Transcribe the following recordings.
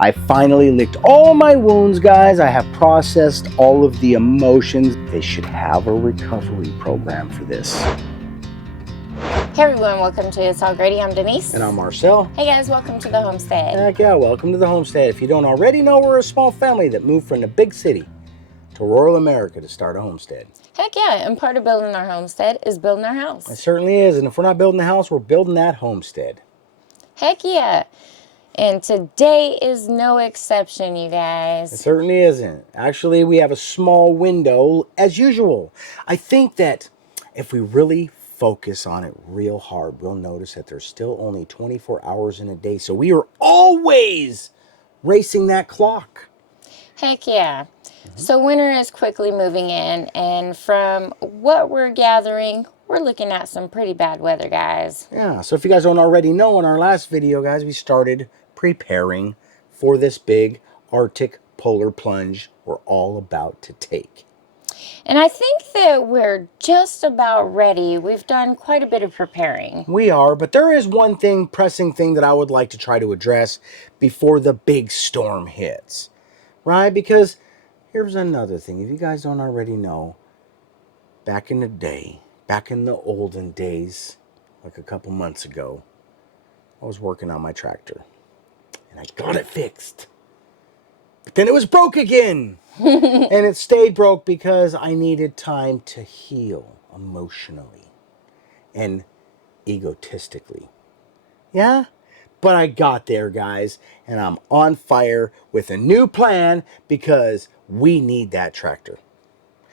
I finally licked all my wounds, guys. I have processed all of the emotions. They should have a recovery program for this. Hey everyone, welcome to It's All Grady. I'm Denise. And I'm Marcel. Hey guys, welcome to the Homestead. Heck yeah, welcome to the Homestead. If you don't already know, we're a small family that moved from the big city to rural America to start a homestead. Heck yeah, and part of building our homestead is building our house. It certainly is, and if we're not building the house, we're building that homestead. Heck yeah. And today is no exception, you guys. It certainly isn't. Actually, we have a small window, as usual. I think that if we really focus on it real hard, we'll notice that there's still only 24 hours in a day. So we are always racing that clock. Heck yeah. So winter is quickly moving in, and from what we're gathering, we're looking at some pretty bad weather, guys. Yeah, so if you guys don't already know, in our last video, guys, we started preparing for this big Arctic polar plunge we're all about to take. And I think that we're just about ready. We've done quite a bit of preparing. We are, but there is one pressing thing that I would like to try to address before the big storm hits, right? Because here's another thing. If you guys don't already know, back in the day, back in the olden days, like a couple months ago, I was working on my tractor and I got it fixed. But then it was broke again. And it stayed broke because I needed time to heal emotionally and egotistically. Yeah? But I got there, guys, and I'm on fire with a new plan because we need that tractor.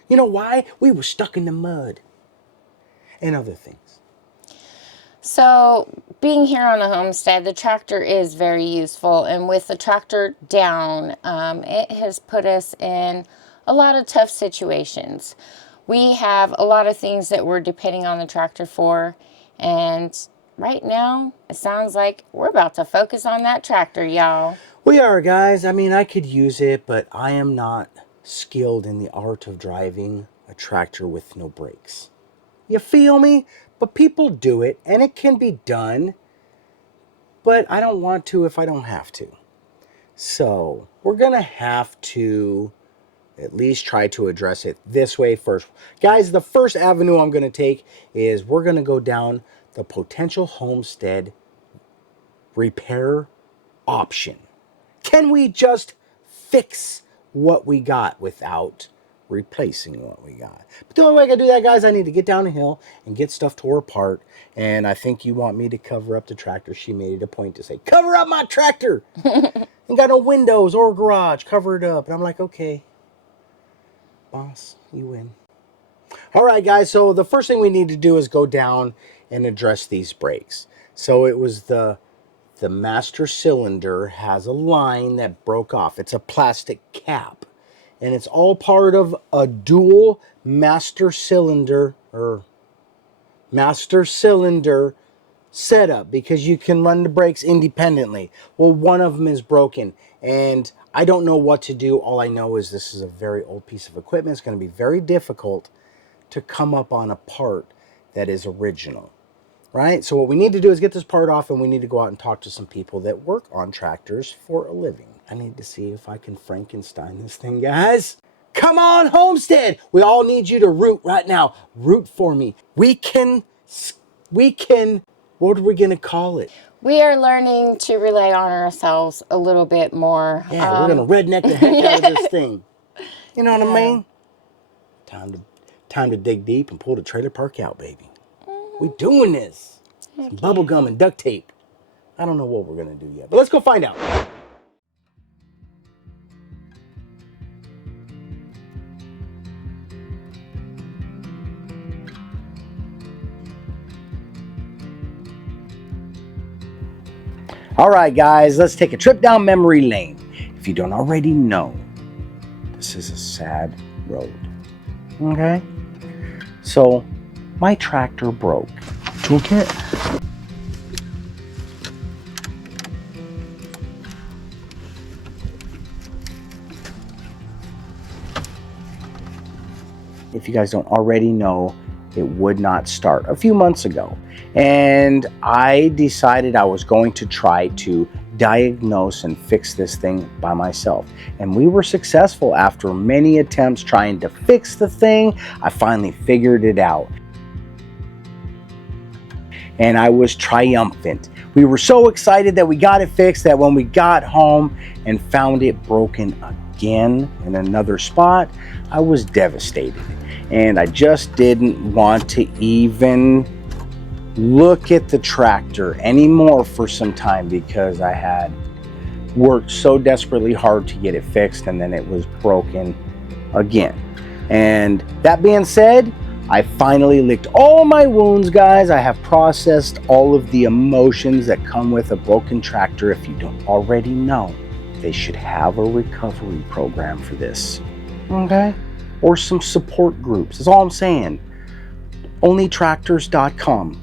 You know why? We were stuck in the mud and other things. So, being here on the homestead, the tractor is very useful, and with the tractor down, it has put us in a lot of tough situations. We have a lot of things that we're depending on the tractor for, and right now, it sounds like we're about to focus on that tractor, y'all. We are, guys. I mean, I could use it, but I am not skilled in the art of driving a tractor with no brakes. You feel me? But people do it, and it can be done. But I don't want to if I don't have to. So we're going to have to at least try to address it this way first. Guys, the first avenue I'm going to take is we're going to go down the potential homestead repair option. Can we just fix what we got without replacing what we got? But the only way I can do that, guys, I need to get down a hill and get stuff tore apart. And I think you want me to cover up the tractor. She made it a point to say, cover up my tractor. Ain't got no windows or garage, cover it up. And I'm like, okay, boss, you win. All right, guys, so the first thing we need to do is go down and address these brakes. So it was the master cylinder has a line that broke off. It's a plastic cap. And it's all part of a dual master cylinder setup because you can run the brakes independently. Well, one of them is broken and I don't know what to do. All I know is this is a very old piece of equipment. It's going to be very difficult to come up on a part that is original, right? So what we need to do is get this part off, and we need to go out and talk to some people that work on tractors for a living. I need to see if I can Frankenstein this thing, guys. Come on, Homestead. We all need you to root right now. Root for me. We can, what are we going to call it? We are learning to rely on ourselves a little bit more. Yeah, we're going to redneck the heck out of this thing. You know what I mean? Time to dig deep and pull the trailer park out, baby. We doing this. Some bubble gum and duct tape. I don't know what we're going to do yet, but let's go find out. All right, guys, let's take a trip down memory lane. If you don't already know, this is a sad road. Okay? So, my tractor broke. Toolkit. If you guys don't already know, it would not start a few months ago. And I decided I was going to try to diagnose and fix this thing by myself. And we were successful after many attempts trying to fix the thing. I finally figured it out. And I was triumphant. We were so excited that we got it fixed that when we got home and found it broken again in another spot, I was devastated. And I just didn't want to even look at the tractor anymore for some time because I had worked so desperately hard to get it fixed and then it was broken again. And that being said, I finally licked all my wounds, guys. I have processed all of the emotions that come with a broken tractor. If you don't already know, they should have a recovery program for this, okay? Or some support groups. That's all I'm saying. Onlytractors.com.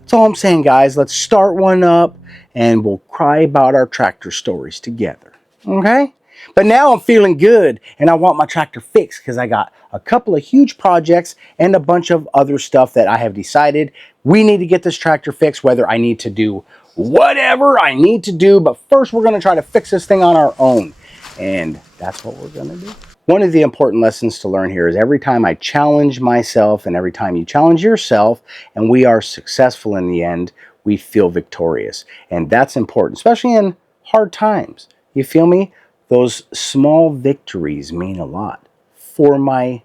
That's all I'm saying, guys. Let's start one up and we'll cry about our tractor stories together, okay? But now I'm feeling good and I want my tractor fixed because I got a couple of huge projects and a bunch of other stuff that I have decided we need to get this tractor fixed, whether I need to do whatever I need to do. But first, we're going to try to fix this thing on our own. And that's what we're going to do. One of the important lessons to learn here is every time I challenge myself and every time you challenge yourself and we are successful in the end, we feel victorious. And that's important, especially in hard times. You feel me? Those small victories mean a lot for me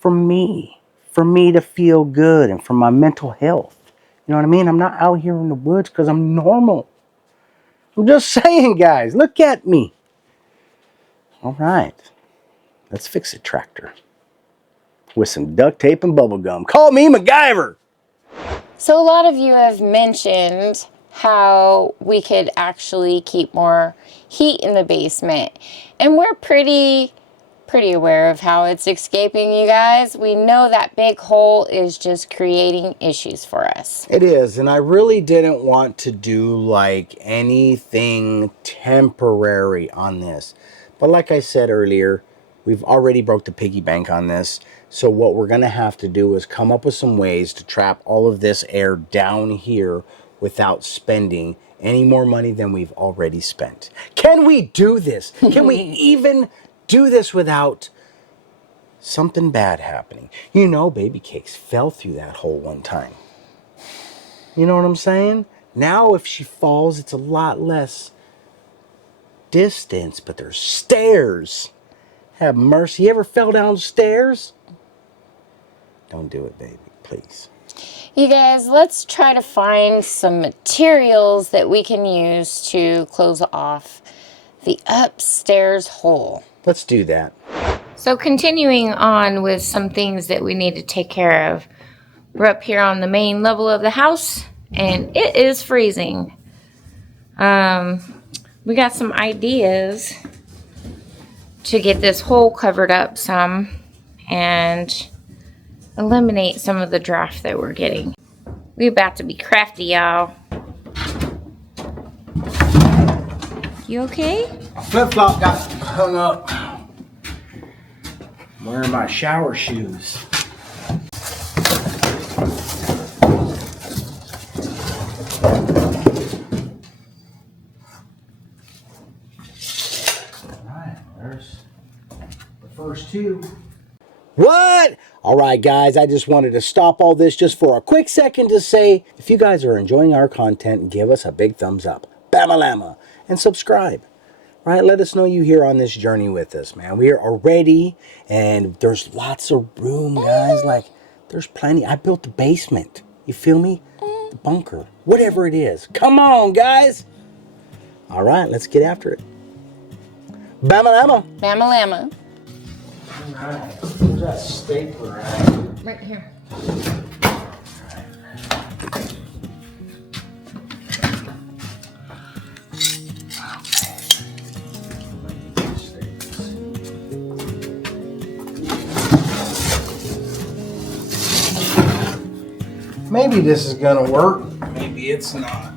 to feel good and for my mental health. You know what I mean? I'm not out here in the woods because I'm normal. I'm just saying, guys, look at me. All right, let's fix it, tractor. With some duct tape and bubble gum. Call me MacGyver. So a lot of you have mentioned how we could actually keep more heat in the basement. And we're pretty aware of how it's escaping, you guys. We know that big hole is just creating issues for us. It is, and I really didn't want to do like anything temporary on this. But like I said earlier, we've already broke the piggy bank on this. So what we're going to have to do is come up with some ways to trap all of this air down here without spending any more money than we've already spent. Can we do this? Can we even do this without something bad happening? You know, Baby Cakes fell through that hole one time. You know what I'm saying? Now if she falls, it's a lot less distance, but there's stairs. Have mercy. You ever fell downstairs? Don't do it, baby, please. You guys, let's try to find some materials that we can use to close off the upstairs hole. Let's do that. So continuing on with some things that we need to take care of. We're up here on the main level of the house and it is freezing. We got some ideas to get this hole covered up some and eliminate some of the draft that we're getting. We about to be crafty, y'all. You okay? My flip-flop got hung up. I'm wearing my shower shoes. Alright, there's the first two. What? All right, guys, I just wanted to stop all this just for a quick second to say, if you guys are enjoying our content, give us a big thumbs up, Bamalama, and subscribe. Right? Let us know you here on this journey with us, man. We are already, and there's lots of room, guys. Like, there's plenty. I built the basement. You feel me? The bunker. Whatever it is. Come on, guys. All right, let's get after it. Bamalama. Bamalama. All right. Where's that stapler at? Right here. Maybe this is gonna work. Maybe it's not.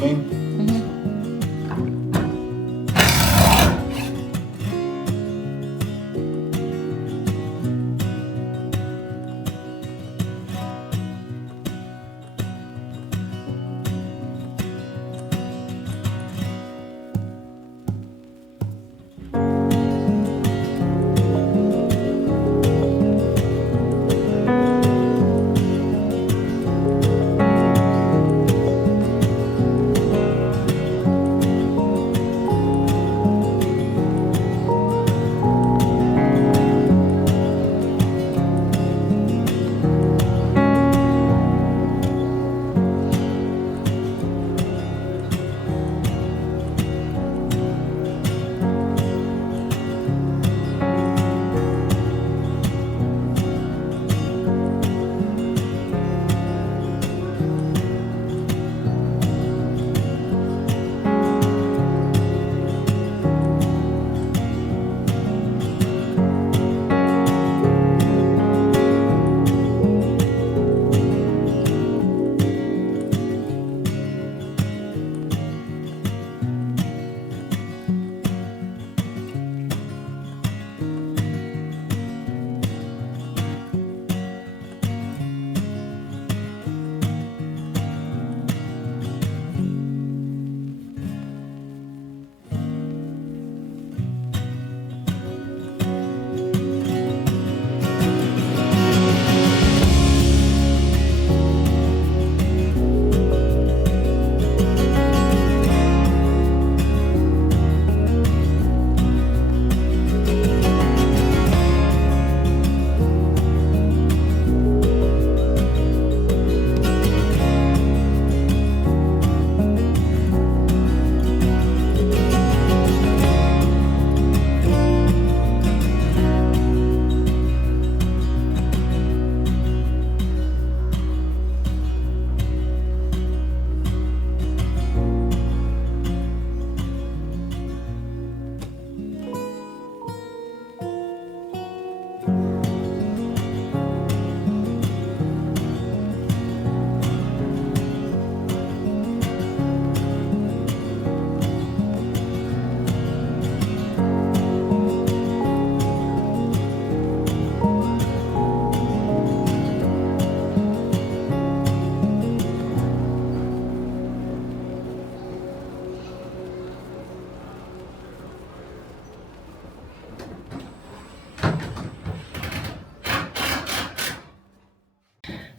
what I mean?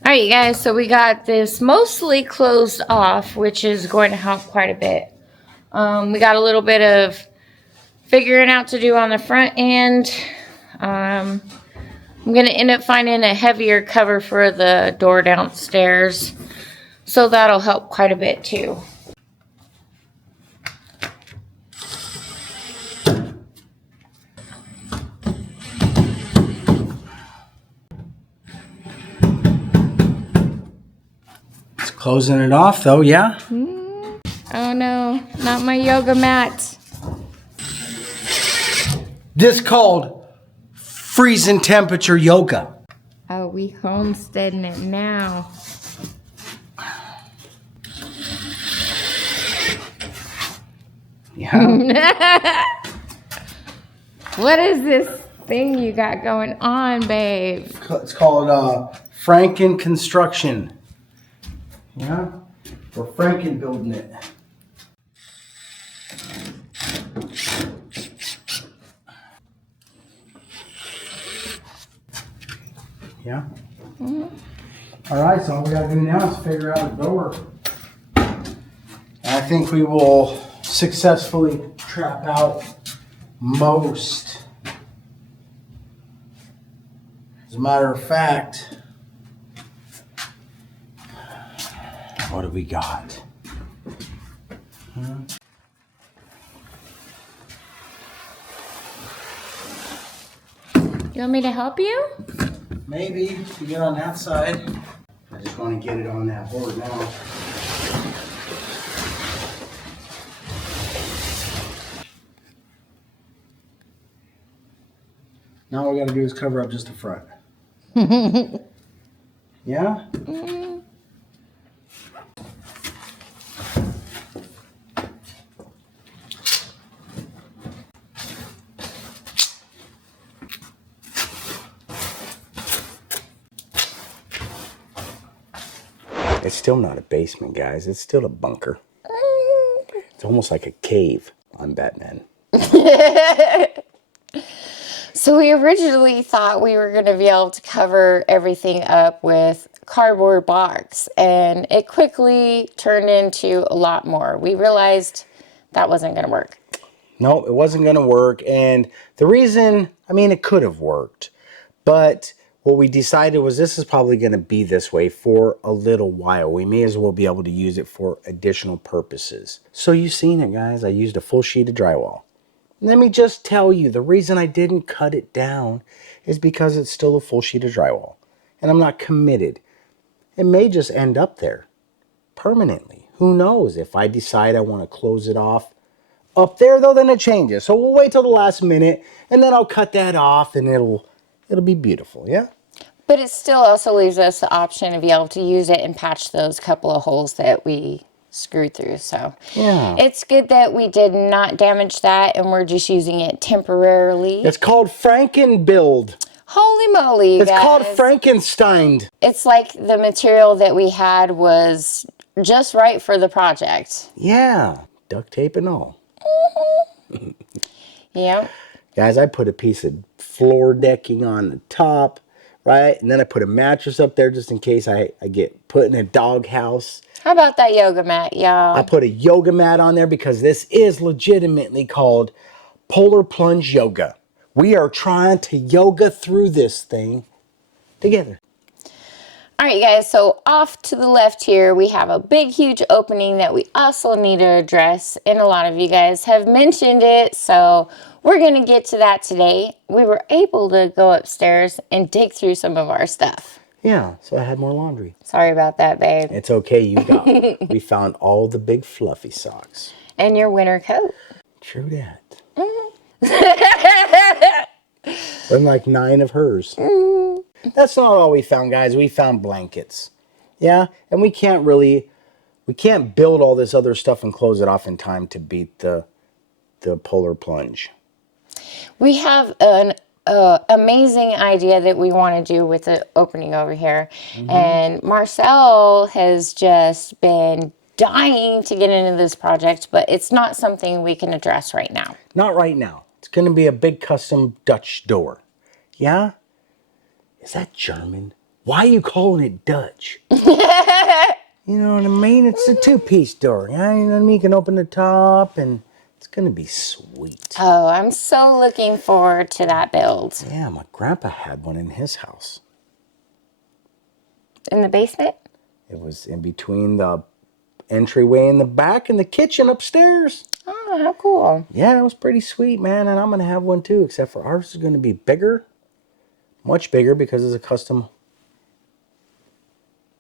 All right, you guys, so we got this mostly closed off, which is going to help quite a bit. We got a little bit of figuring out to do on the front end. I'm going to end up finding a heavier cover for the door downstairs, so that'll help quite a bit too. Closing it off though, yeah? Oh no, not my yoga mat. This called freezing temperature yoga. Oh, we homesteading it now. Yeah. What is this thing you got going on, babe? It's called Franken construction. Yeah, we're Franken building it. Yeah. All right, so all we gotta do now is figure out the door. And I think we will successfully trap out most. As a matter of fact, what do we got? You want me to help you? Maybe to get on that side. I just want to get it on that board now. Now all we got to do is cover up just the front. Yeah? It's still not a basement, guys. It's still a bunker. It's almost like a cave on Batman. So we originally thought we were going to be able to cover everything up with cardboard box, and it quickly turned into a lot more. We realized that wasn't going to work. No, it wasn't going to work. And the reason, I mean, it could have worked. But what we decided was this is probably going to be this way for a little while. We may as well be able to use it for additional purposes. So you've seen it, guys. I used a full sheet of drywall. Let me just tell you, the reason I didn't cut it down is because it's still a full sheet of drywall. And I'm not committed. It may just end up there permanently. Who knows? If I decide I want to close it off up there, though, then it changes. So we'll wait till the last minute, and then I'll cut that off, and it'll be beautiful, yeah? But it still also leaves us the option to be able to use it and patch those couple of holes that we screwed through. So Yeah. it's good that we did not damage that, and we're just using it temporarily. It's called Frankenbuild. Holy moly, you It's guys. called Frankenstein. It's like the material that we had was just right for the project. Yeah, duct tape and all. Yep. Guys, I put a piece of floor decking on the top, right? And then I put a mattress up there just in case I get put in a doghouse. How about that yoga mat, y'all? I put a yoga mat on there because this is legitimately called polar plunge yoga. We are trying to yoga through this thing together. All right, guys, so off to the left here, we have a big, huge opening that we also need to address, and a lot of you guys have mentioned it, so we're going to get to that today. We were able to go upstairs and dig through some of our stuff. Yeah, so I had more laundry. Sorry about that, babe. It's okay, we found all the big fluffy socks. And your winter coat. True that. And like 9 of hers. That's not all we found, guys. We found blankets. Yeah, and we can't build all this other stuff and close it off in time to beat the polar plunge. We have an amazing idea that we want to do with the opening over here. And Marcel has just been dying to get into this project, but it's not something we can address right now. Not right now. It's going to be a big custom Dutch door. Yeah? Is that German? Why are you calling it Dutch? You know what I mean? It's a 2-piece door. Yeah, you know what I mean? You can open the top and it's going to be sweet. Oh, I'm so looking forward to that build. Yeah, my grandpa had one in his house. In the basement? It was in between the entryway in the back and the kitchen upstairs. Oh, how cool. Yeah, it was pretty sweet, man. And I'm going to have one too, except for ours is going to be bigger. Much bigger because it's a custom,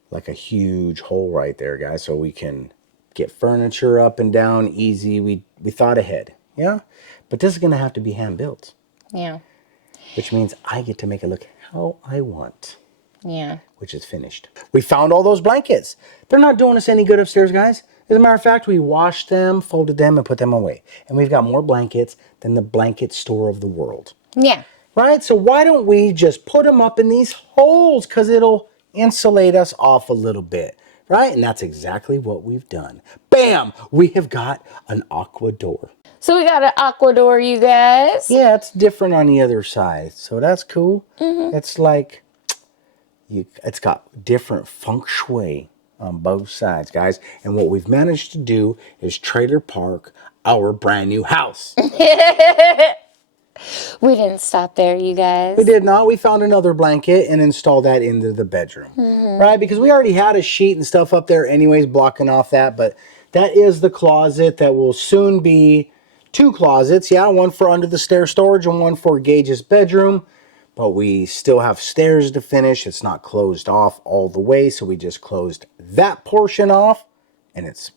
like a huge hole right there, guys. So we can get furniture up and down easy. We thought ahead, yeah? But this is going to have to be hand built. Yeah. Which means I get to make it look how I want. Yeah. Which is finished. We found all those blankets. They're not doing us any good upstairs, guys. As a matter of fact, we washed them, folded them, and put them away. And we've got more blankets than the blanket store of the world. Yeah. Right? So why don't we just put them up in these holes? Because it'll insulate us off a little bit. Right? And that's exactly what we've done. Bam! We have got an aqua door. So we got an aqua door, you guys. Yeah, it's different on the other side. So that's cool. It's like, it's got different feng shui on both sides, guys. And what we've managed to do is trailer park our brand new house. We didn't stop there, you guys. We did not. We found another blanket and installed that into the bedroom. Right? Because we already had a sheet and stuff up there anyways, blocking off that. But that is the closet that will soon be 2 closets. Yeah, one for under the stair storage and one for Gage's bedroom. But we still have stairs to finish. It's not closed off all the way. So we just closed that portion off. And it's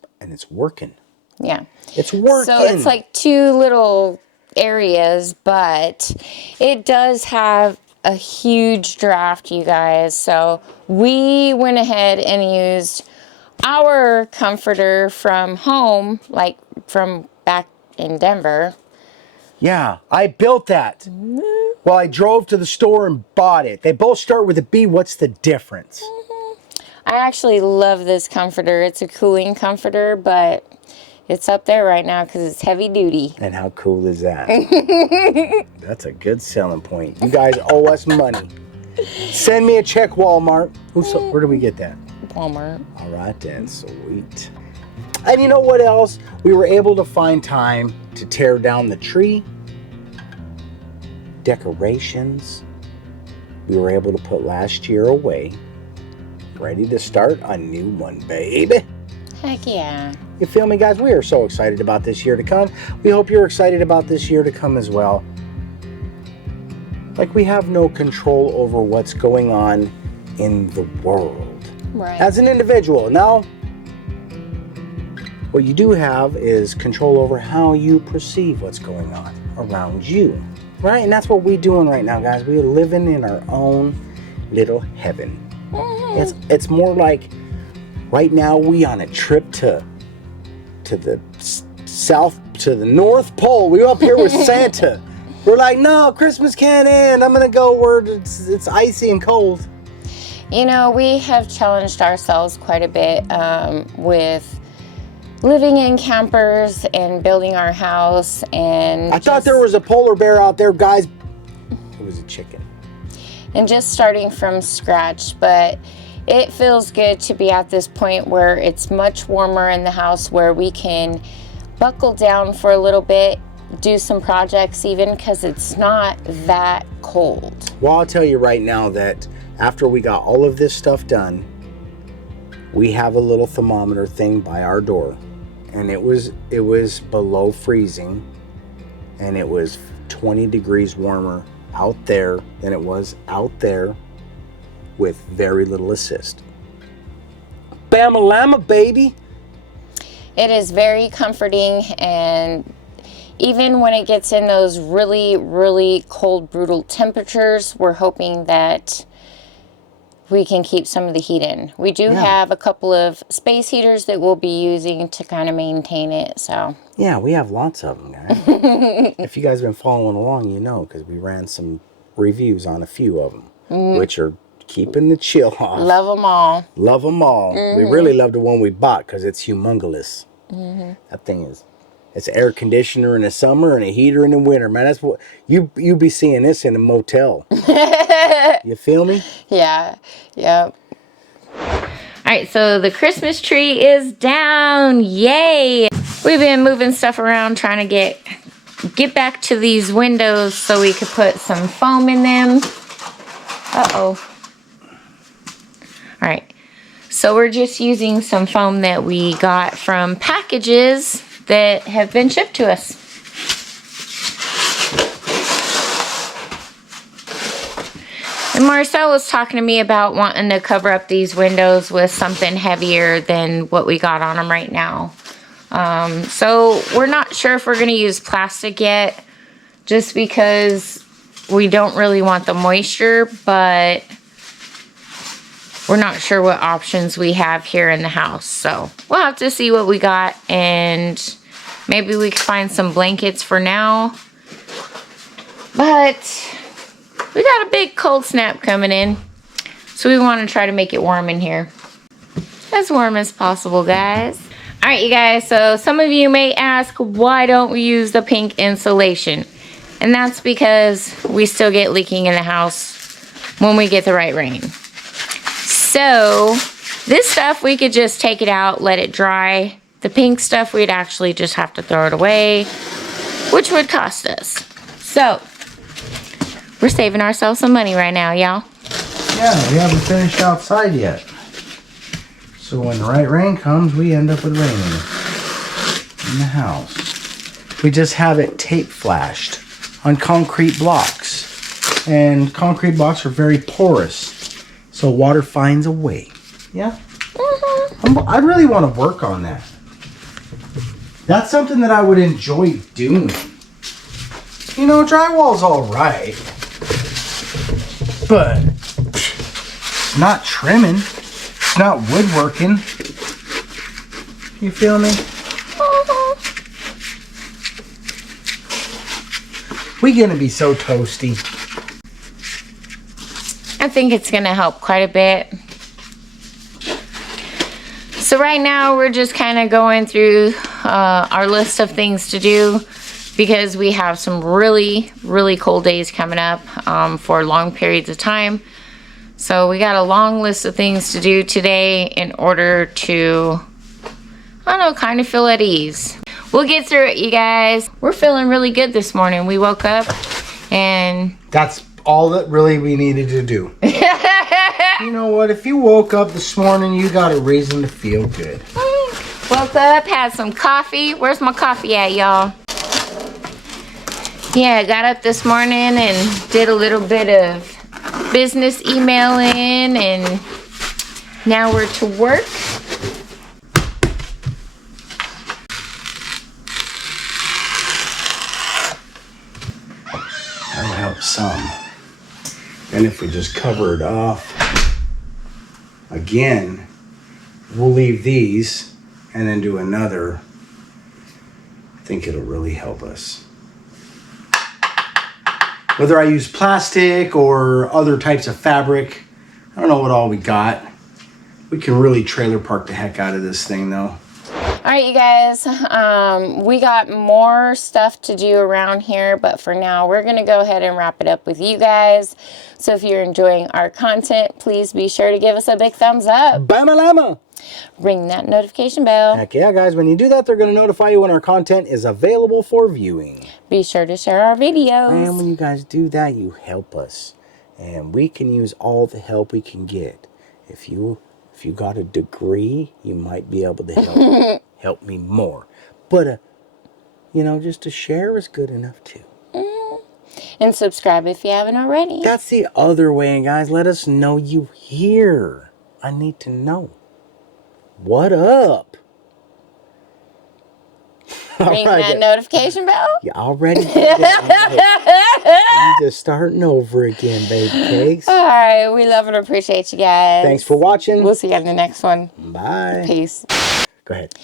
working. Yeah. It's working. So it's like 2 little areas, but it does have a huge draft, you guys. So we went ahead and used our comforter from home, like from back in Denver. Yeah, I built that. Well, I drove to the store and bought it. They both start with a B. What's the difference? I actually love this comforter. It's a cooling comforter, but it's up there right now because it's heavy duty. And how cool is that? That's a good selling point. You guys owe us money. Send me a check, Walmart. Where do we get that? Walmart. All right then, sweet. And you know what else? We were able to find time to tear down the tree. Decorations. We were able to put last year away. Ready to start a new one, baby. Heck yeah. You feel me, guys? We are so excited about this year to come. We hope you're excited about this year to come as well. Like, we have no control over what's going on in the world. Right. As an individual. Now, what you do have is control over how you perceive what's going on around you. Right? And that's what we're doing right now, guys. We're living in our own little heaven. It's more like right now we on a trip to the south, to the North Pole. We up here with Santa. We're like, no, Christmas can't end. I'm gonna go where it's icy and cold. You know, we have challenged ourselves quite a bit with living in campers and building our house. And I thought there was a polar bear out there, guys. It was a chicken. And just starting from scratch, but it feels good to be at this point where it's much warmer in the house, where we can buckle down for a little bit, do some projects even, because it's not that cold. Well, I'll tell you right now that after we got all of this stuff done, we have a little thermometer thing by our door, and it was below freezing, and it was 20 degrees warmer out there than it was out there with very little assist. Bama llama, baby. It is very comforting, and even when it gets in those really, really cold, brutal temperatures, we're hoping that we can keep some of the heat in. We do have a couple of space heaters that we'll be using to kind of maintain it, so. Yeah, we have lots of them, guys. If you guys have been following along, you know, because we ran some reviews on a few of them, which are keeping the chill off. Love them all. Love them all. We really love the one we bought because it's humongous. That thing is, it's air conditioner in the summer and a heater in the winter, man. That's what you be seeing this in a motel. You feel me? Yeah. Yep. All right, so the Christmas tree is down. Yay! We've been moving stuff around, trying to get back to these windows so we could put some foam in them. Uh-oh. All right. So we're just using some foam that we got from packages that have been shipped to us. And Marcel was talking to me about wanting to cover up these windows with something heavier than what we got on them right now. So we're not sure if we're going to use plastic yet, just because we don't really want the moisture, but we're not sure what options we have here in the house. So we'll have to see what we got, and maybe we can find some blankets for now. But we got a big cold snap coming in, so we want to try to make it warm in here. As warm as possible, guys. All right, you guys, so some of you may ask, why don't we use the pink insulation? And that's because we still get leaking in the house when we get the right rain. So this stuff, we could just take it out, let it dry. The pink stuff, we'd actually just have to throw it away, which would cost us. So we're saving ourselves some money right now, y'all. Yeah, we haven't finished outside yet. So when the right rain comes, we end up with rain in the house. We just have it tape flashed on concrete blocks. And concrete blocks are very porous, so water finds a way. Yeah? I really want to work on that. That's something that I would enjoy doing. You know, drywall's alright, but it's not trimming. It's not woodworking. You feel me? We gonna be so toasty. I think it's gonna help quite a bit. So right now we're just kind of going through our list of things to do because we have some really, really cold days coming up for long periods of time. So we got a long list of things to do today in order to, I don't know, kind of feel at ease. We'll get through it, you guys. We're feeling really good this morning. We woke up and... That's all that really we needed to do. You know what? If you woke up this morning, you got a reason to feel good. Woke up, had some coffee. Where's my coffee at, y'all? Yeah, I got up this morning and did a little bit of business emailing, and now we're to work. That'll help some. And if we just cover it off again, we'll leave these and then do another. I think it'll really help us. Whether I use plastic or other types of fabric, I don't know what all we got. We can really trailer park the heck out of this thing though. All right, you guys, we got more stuff to do around here, but for now, we're going to go ahead and wrap it up with you guys. So if you're enjoying our content, please be sure to give us a big thumbs up. Bama lama! Ring that notification bell. Heck yeah, guys. When you do that, they're going to notify you when our content is available for viewing. Be sure to share our videos. And when you guys do that, you help us. And we can use all the help we can get. If you got a degree, you might be able to help me more. But, just to share is good enough too. And subscribe if you haven't already. That's the other way, guys. Let us know you here. I need to know. What up? Ring that notification bell. You already did that. You're just starting over again, baby cakes. All right. We love and appreciate you guys. Thanks for watching. We'll see you in the next one. Bye. Peace. Go ahead.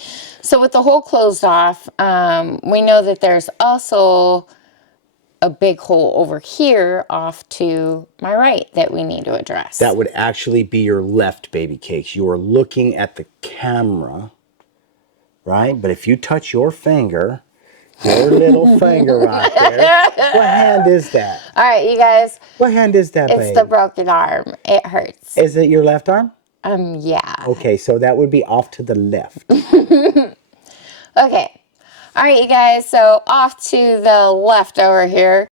So with the hole closed off, we know that there's also a big hole over here off to my right that we need to address. That would actually be your left, baby cakes. You are looking at the camera, right? But if you touch your finger, your little finger right there, what hand is that? All right, you guys. What hand is that, baby? It's the broken arm. It hurts. Is it your left arm? Yeah. Okay, so that would be off to the left. Okay. All right, you guys. So off to the left over here.